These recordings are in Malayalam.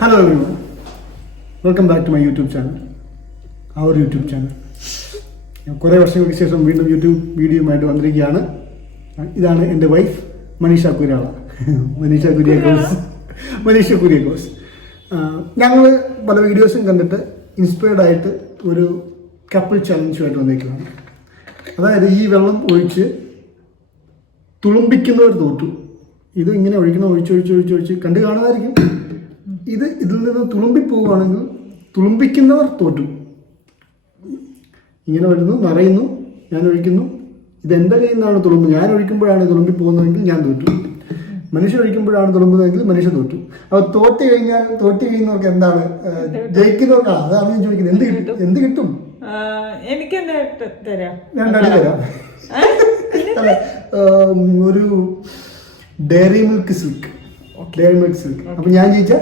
Hello everyone, welcome back to my YouTube channel, our YouTube channel. കുറേ വർഷങ്ങൾക്ക് ശേഷം വീണ്ടും യൂട്യൂബ് വീഡിയോയുമായിട്ട് വന്നിരിക്കുകയാണ്. ഇതാണ് എൻ്റെ വൈഫ് മനീഷ കുര്യാള, മനീഷ കുര്യാക്കോസ്. ഞങ്ങൾ പല വീഡിയോസും കണ്ടിട്ട് ഇൻസ്പയർഡ് ആയിട്ട് ഒരു കപ്പിൾ ചലഞ്ചുമായിട്ട് വന്നിരിക്കുകയാണ്. അതായത് ഈ വെള്ളം ഒഴിച്ച് തുളുമ്പിക്കുന്നവർ തോറ്റു. ഇത് ഇങ്ങനെ ഒഴിക്കണം, ഒഴിച്ച് കണ്ടു കാണുമായിരിക്കും. ഇതിൽ നിന്ന് തുളുമ്പിപ്പോവുകയാണെങ്കിൽ തുളുമ്പിക്കുന്നവർ തോറ്റു. ഇങ്ങനെ വരുന്നു, നിറയുന്നു, ഞാൻ ഒഴിക്കുന്നു. ഇതെൻ്റെ കയ്യിൽ നിന്നാണ് തുളുമ്പ്. ഞാൻ ഒഴിക്കുമ്പോഴാണ് തുളുമ്പി പോകുന്നതെങ്കിൽ ഞാൻ തോറ്റു. മനുഷ്യ ഒഴിക്കുമ്പോഴാണ് തുളുമ്പുന്നതെങ്കിൽ മനുഷ്യ തോറ്റു. അപ്പോൾ തോറ്റ് കഴിയുന്നവർക്ക് എന്താണ്, ജയിക്കുന്നവർക്ക് അതാണ് ഞാൻ ചോദിക്കുന്നത്. എന്ത് കിട്ടും? എനിക്ക് രണ്ടാണ് തരാം. ഒരു ഡയറി മിൽക്ക് സിൽക്ക്. അപ്പൊ ഞാൻ ജയിച്ചാ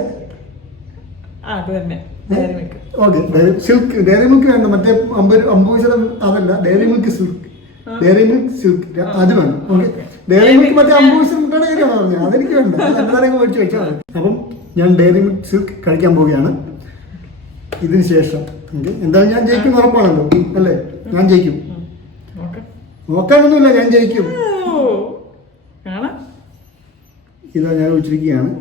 ഓക്കെ. സിൽക്ക് ഡയറി മിൽക്ക് വേണ്ട, മറ്റേ 50% അതല്ല, ഡയറി മിൽക്ക് സിൽക്ക് അത് വേണം. ഓക്കെ, ഡയറി മിൽക്ക് മറ്റേ 50% മുട്ടാണ് കാര്യമാണോ പറഞ്ഞത്, അതെനിക്ക് വേണ്ട, എന്തായാലും മേടിച്ച് വെച്ചാൽ. അപ്പം ഞാൻ ഡയറി മിൽക്ക് സിൽക്ക് കഴിക്കാൻ പോവുകയാണ്. ഇതിന് ശേഷം എന്തായാലും ഞാൻ ജയിക്കും ഉറപ്പാണല്ലോ അല്ലേ? ഞാൻ ജയിക്കും, നോക്കാനൊന്നുമില്ല, ഞാൻ ജയിക്കും. ഇതാ ഞാൻ വെച്ചിരിക്കുകയാണ്.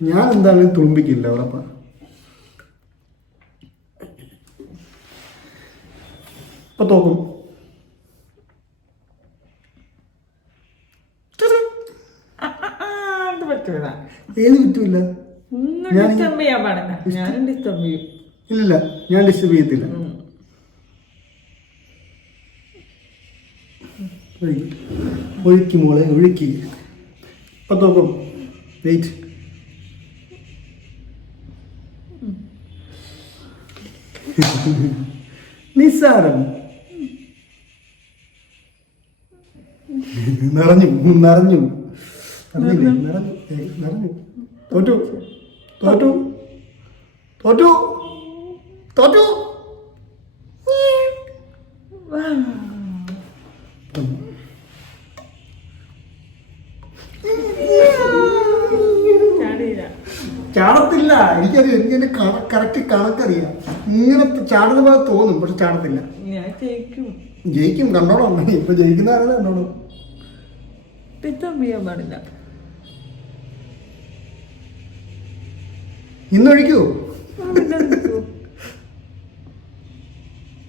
ഞാൻ എന്തായാലും തുളുമ്പിക്കില്ല ഉറപ്പാ. ഇപ്പൊ തോക്കും. ഏത് പറ്റൂല? ഇല്ല, ഞാൻ ഡിസ്റ്റർബ് ചെയ്യത്തില്ല. ഒഴുക്കി മോളെ, ഒഴുക്കി. ഇപ്പൊ നോക്കും. വെയിറ്റ്. നിസ്സാരം. നിറഞ്ഞു. തോറ്റു. ചാടത്തില്ല. എനിക്കറിയാം, എനിക്ക് എന്റെ കറക്റ്റ് കണക്കറിയാം. ഇങ്ങനെ ചാടുന്ന പോലെ തോന്നും, പക്ഷെ ചാടത്തില്ല. ജയിക്കും, കണ്ടോളൂ. ഇപ്പൊ ജയിക്കുന്ന ആരാണ് കണ്ടോളൂ. പാടില്ല. ഇന്നൊഴിക്കൂ.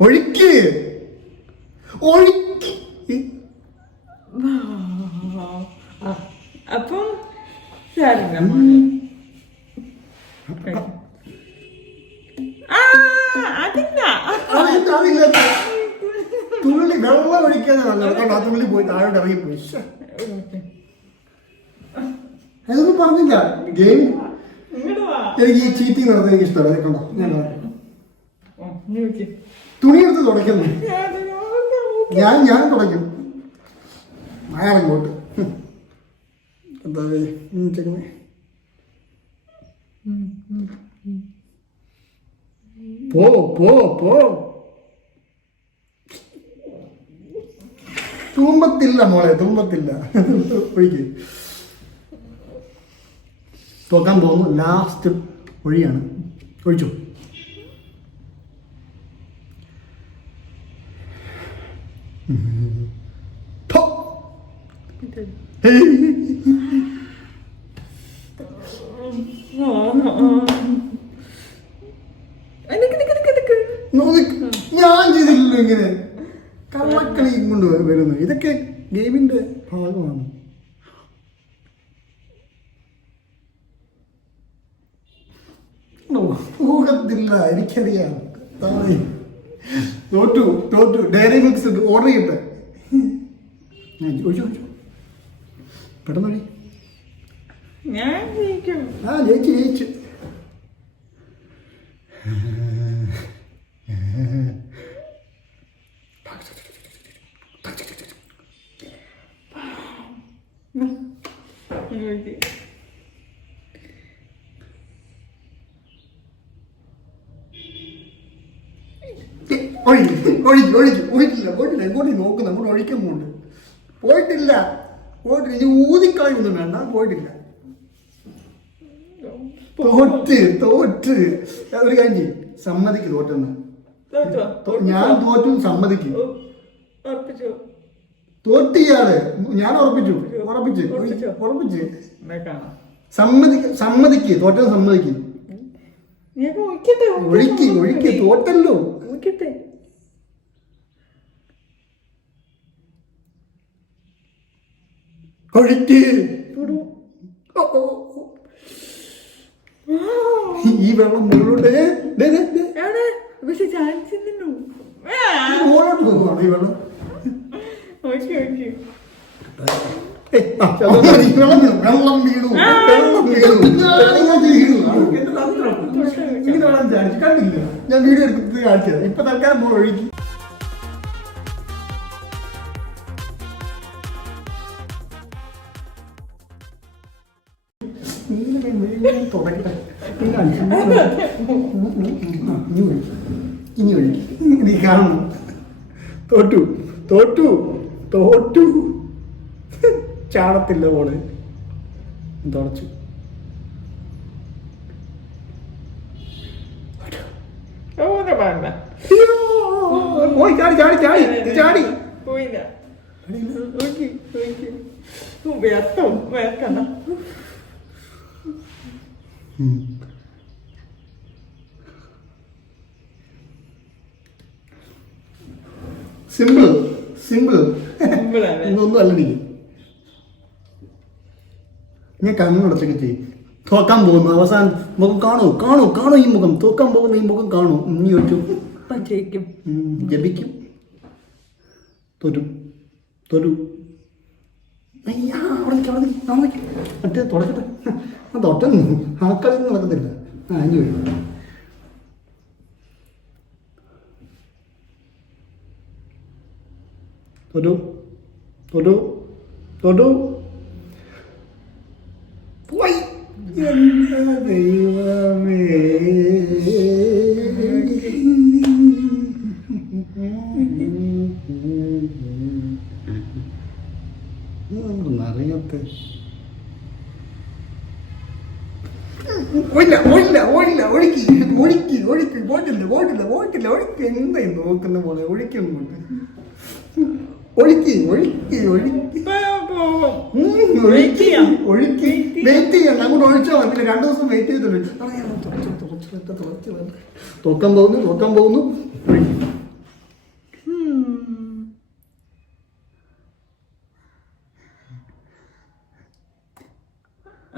ഒഴുക്കി. അപ്പം തുള്ളി വെള്ളം ഒഴിക്കാതെ നല്ല ആ തുള്ളി പോയി താഴോട്ട് ഇറങ്ങിപ്പോയി. അതൊന്നും പറഞ്ഞില്ല. ഗെയിം എനിക്ക് ഈ ചീറ്റിങ് നടത്താൻ എനിക്ക് ഇഷ്ടമല്ല. കണ്ടോ, ഞാൻ തുണിയെടുത്ത് തുടയ്ക്കുന്നു. ഞാൻ തുടയ്ക്കും. അയാളിങ്ങോട്ട് എന്താ ചെക്കണേ. പോ. തുമ്പത്തില്ല മോളെ, തുമ്പത്തില്ല. ഒഴിക്ക്. തോക്കാൻ പോകുന്നു. ലാസ്റ്റ് ഒഴിയാണ്. ഒഴിച്ചു. ഞാൻ ചെയ്തില്ലല്ലോ ഇങ്ങനെ. കള്ളക്കളി കൊണ്ട് വരുന്നു. ഇതൊക്കെ ഗെയിമിന്റെ ഭാഗമാണ്. ഊഹത്തില്ല, എനിക്കറിയാം. തോറ്റു. ഡയറി മിൽക്സ് ഓർഡർ ചെയ്യട്ടെ. ഒഴിച്ചു. പെട്ടെന്ന് ഒഴി. ജയിച്ചു. പോയിട്ടില്ല എങ്ങോട്ട് നോക്കുന്നു അങ്ങോട്ട് ഒഴിക്കാൻ പോകുന്നുണ്ട്. പോയിട്ടില്ല ഇനി ഊതിക്കളയൊന്നും വേണ്ട. പോയിട്ടില്ല. തോറ്റ് ഒരു കാര്യം ചെയ്യും, സമ്മതിക്ക് തോറ്റെന്ന്. ഞാൻ തോറ്റു സമ്മതിക്കും. തോറ്റിയാള് ഞാൻ ഉറപ്പിച്ചു. സമ്മതിക്ക് തോറ്റത് സമ്മതിക്കും. ഒഴിക്ക് തോറ്റല്ലോ. ഒഴിക്ക്. ഈ വെള്ളം മുകളിലോട്ട് മുകളിലോട്ട് പോകുവാണ് ഈ വെള്ളം. വെള്ളം വീണു. ഇങ്ങനെ വെള്ളം ചാടിച്ചു കണ്ടില്ല. ഞാൻ വീഡിയോ എടുക്കുന്നത് കാണിച്ചത്. ഇപ്പൊ തൽക്കാലം മോൾ ഒഴുകി. തുടക്കട്ടെ. ഇനി ഒഴുകി. നീ കാണണം. തോറ്റു ചാടത്തില്ല മോള്. തുടച്ചു. പോയി ചാടി പോയില്ല. വേർക്കണ്ട. സിമ്പിൾ ഇതൊന്നും അല്ലടി. ഞാൻ കണ്ണടച്ചൊക്കെ ചെയ്യും. തോക്കാൻ പോകുന്നു അവസാനം മുഖം കാണൂ ഈ മുഖം. തോക്കാൻ പോകുന്ന ഈ മുഖം കാണൂ. നീ ചോദിച്ചു ജപിക്കും. തോറ്റു. അയ്യാ മറ്റേ തുടക്കട്ടെ. തൊട്ടൊന്നും ആൾക്കാരൊന്നും നടക്കത്തില്ല. അഞ്ഞു വരും. തൊടു പോയി. എന്താ ദൈവമേ. അറിയത്തെ ഒഴുക്കി എന്തായി നോക്കുന്ന പോലെ ഒഴിക്കുന്നുണ്ട്. ഒഴുക്കി വെയിറ്റ് ചെയ്യണ്ട. അങ്ങോട്ട് ഒഴിച്ചോ. പിന്നെ 2 ദിവസം വെയിറ്റ് ചെയ്തിട്ടുണ്ട്. തോക്കാൻ പോകുന്നു.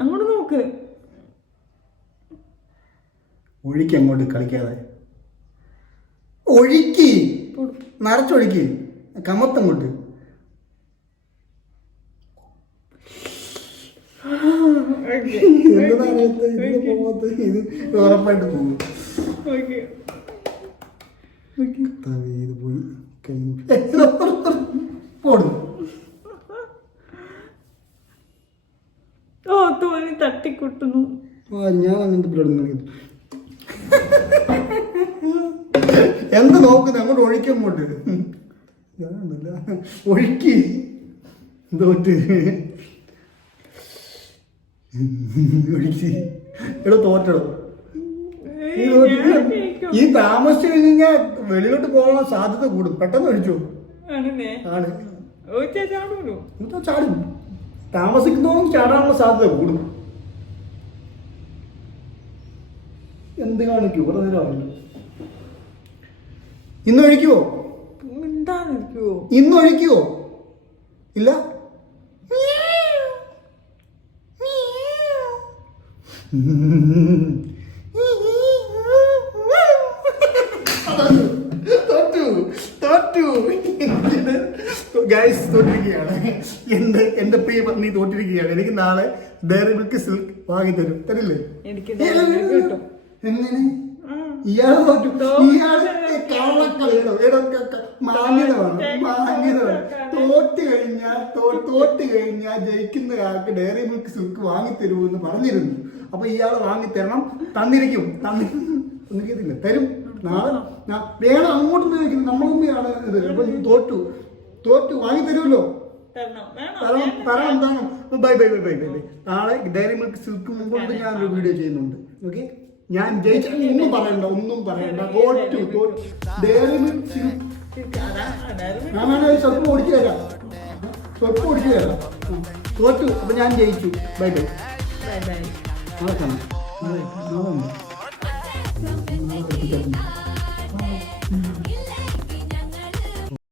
അങ്ങോട്ട് നോക്ക്. ഒഴുക്കി അങ്ങോട്ട് കളിക്കാതെ ഒഴുക്കി നിറച്ചൊഴുക്കി കമത്തങ്ങോട്ട്. ഇത് ഉറപ്പായിട്ട് പോകും. ഇത് പോയി പോടും. തോന്നി തട്ടിക്കുട്ടുന്നു. ഞാൻ അങ്ങനത്തെ പിള്ളേർ എന്ത് നോക്കുന്നത് അങ്ങോട്ട് ഒഴിക്കങ്ങോട്ട്. ഒഴുക്കി തോറ്റ് എടോ തോറ്റടോ. ഈ താമസിച്ചു കഴിഞ്ഞാൽ വെളിയിലോട്ട് പോകാനുള്ള സാധ്യത കൂടും. പെട്ടെന്ന് ഒഴിച്ചു ആണ് ചാടും. താമസിക്കുന്നതും ചാടാനുള്ള സാധ്യത കൂടും. എന്ത് കാണിക്കൂ കുറെ നേരമാണല്ലോ. ഇന്നൊഴിക്കുവോ? ഇന്നൊഴിക്കുവോ? ഇല്ല. തോറ്റു ഗൈസ്, തോറ്റിരിക്കുകയാണ്. എന്റെ പ്രിയ പത്നി തോറ്റിരിക്കുകയാണ്. എനിക്ക് നാളെ ഡയറി മിൽക്ക് സിൽക്ക് വാങ്ങി തരില്ലേ? എങ്ങനെ ഇയാള് തോറ്റു? ഇയാള് തോറ്റ് കഴിഞ്ഞാൽ ജയിക്കുന്ന ആൾക്ക് ഡയറി മിൽക്ക് സിൽക്ക് വാങ്ങിത്തരുമെന്ന് പറഞ്ഞിരുന്നു. അപ്പൊ ഇയാള് വാങ്ങിത്തരണം. തന്നിരിക്കും. തന്നിരിക്കത്തില്ല, തരും. വേണം അങ്ങോട്ടും ചോദിക്കുന്നത് നമ്മളെ മുമ്പിലാണ് ഇത്. അപ്പൊ നീ തോറ്റു വാങ്ങി തരുമല്ലോ. തരണം എന്താണ്. Bye bye bye bye bye bye. നാളെ ഡയറി മിൽക്ക് സിൽക്ക് മുമ്പോട്ട് ഞാനൊരു വീഡിയോ ചെയ്യുന്നുണ്ട്. ഓക്കെ, ഞാൻ ജയിച്ച ഒന്നും പറയണ്ട. തോറ്റു ഡയറി മിൽക്ക് സിൽക്ക് ഞാൻ സ്വല്പം ഓടിച്ചു തരാം. തോറ്റു. അപ്പൊ ഞാൻ ജയിച്ചു. Bye bye. നാളെ കാണാം. നാളെ